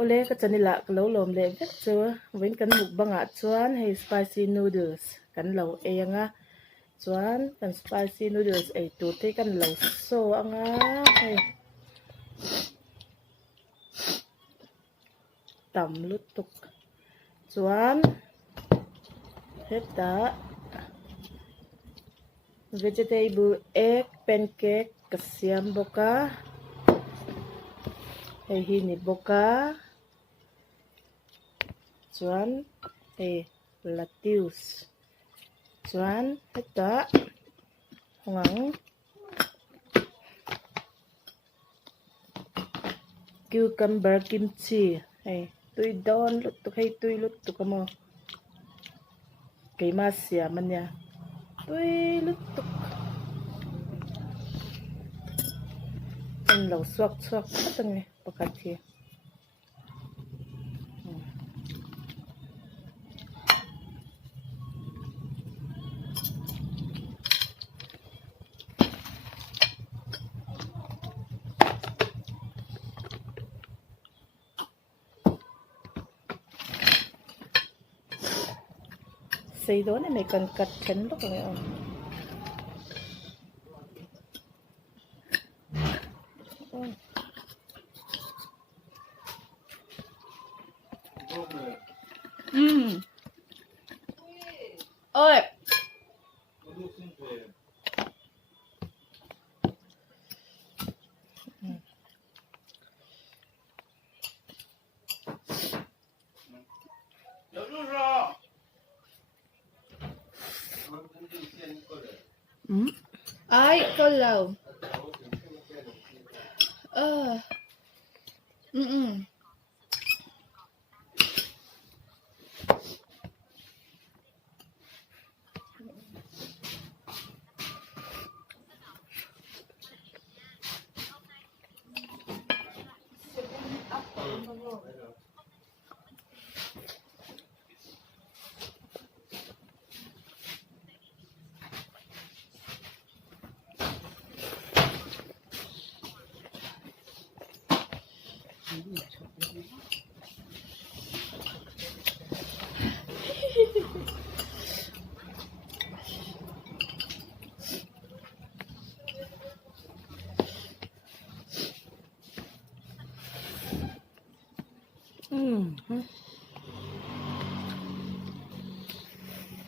Ole ka chanila ka lo lom le vek chu win kan muk banga chuan hei spicy noodles kan lo anga chuan kan spicy noodles ei tu te kan lo so anga hei tam lutuk chuan heta vegetable egg pancake kasiam boka hei hi ni boka chuan hei lettuce chuan heta ngang cucumber kimchi hei tui don lut tu hei tui lut tu kamo keima siam ania tui lut tu kan lo suak patang pakat hi sei đó này mày cần cắt chén lúc này ông ơi ai có lầu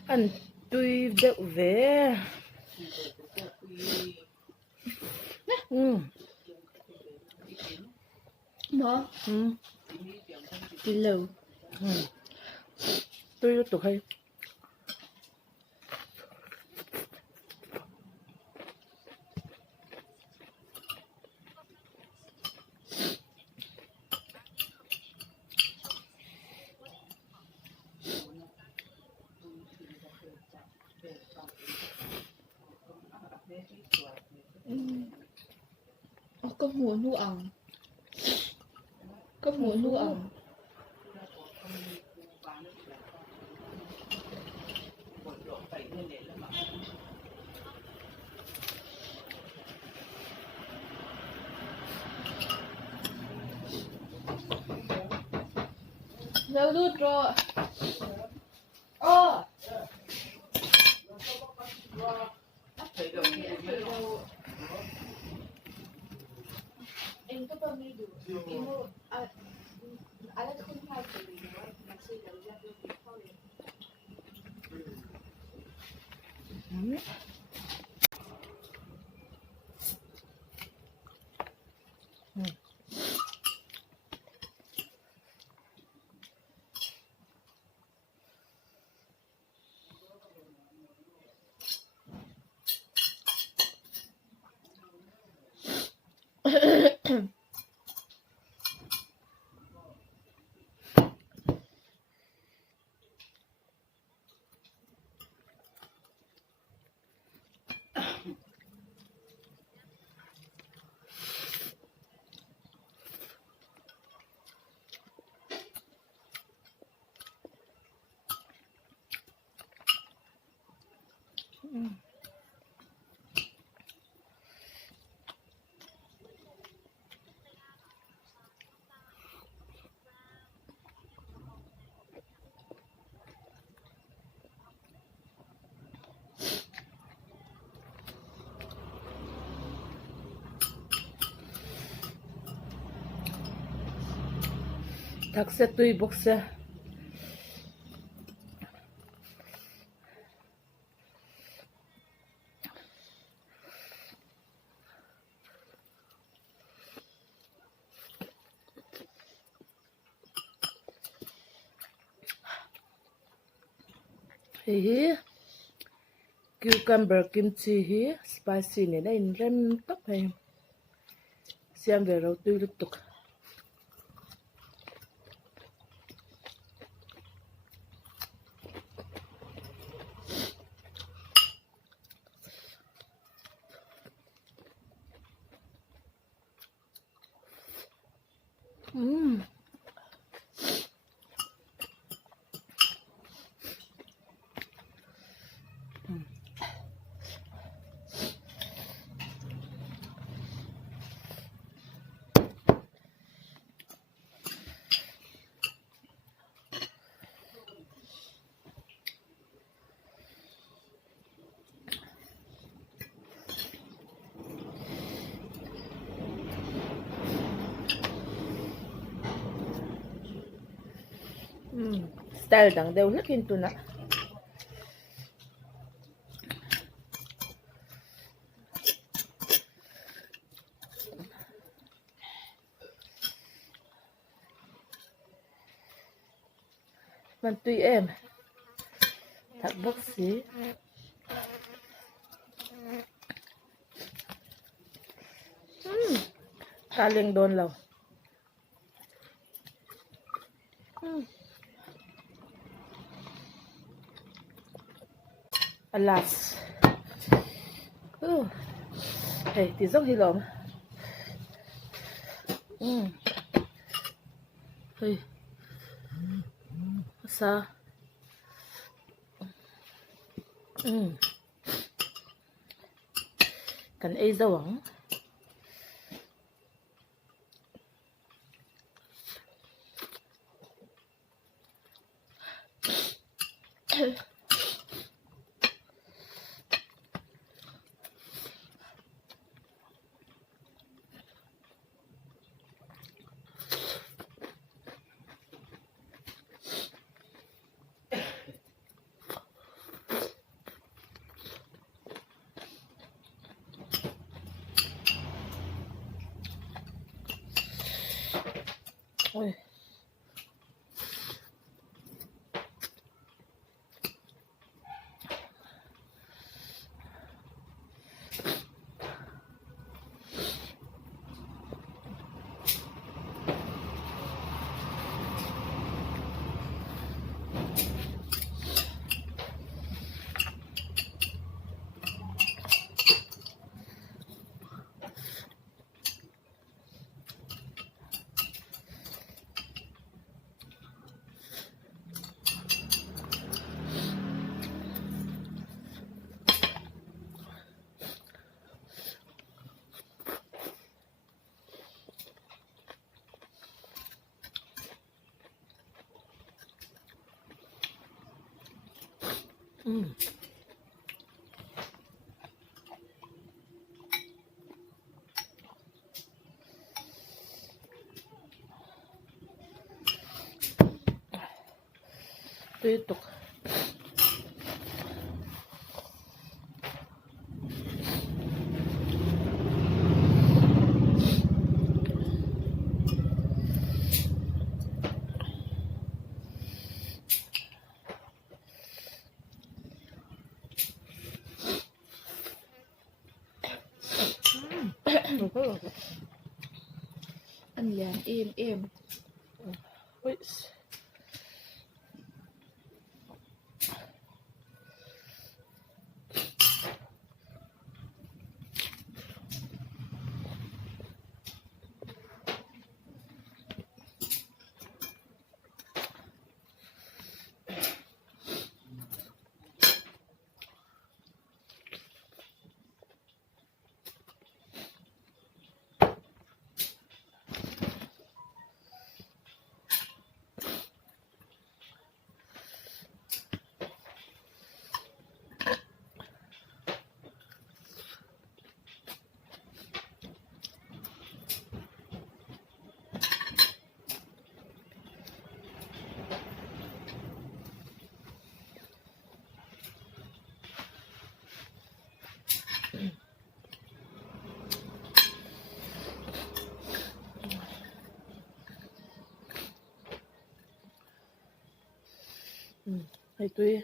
ăn tùy đậu về mà đi lâu tùy lúc tục hay có muốn nu ẩm có muốn nu ẩm lâu đút rồi em có bao nhiêu được em mua ada tu pun hai tu masih dalam jadwal kita ni. Taksa tuy buksa. Hi cucumber kimchi hi spicy ne na in rem top hai siam ve ro tu tuk style dang deu nakin tu na man tui em thak bok si kaleng don law alas hey ti zong hi lom hey sa kan ei zawang ôi tutok ăn liền êm ôi Ito eh.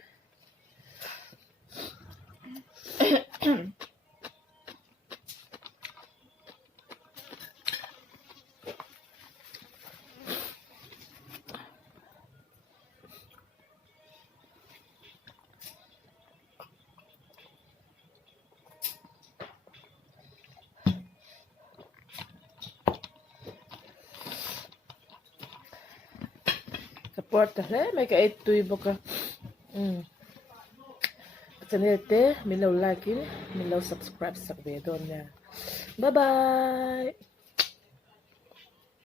Support may ka-itoy baka. Sanete, milaw like, milaw subscribe sa video niya. Bye-bye!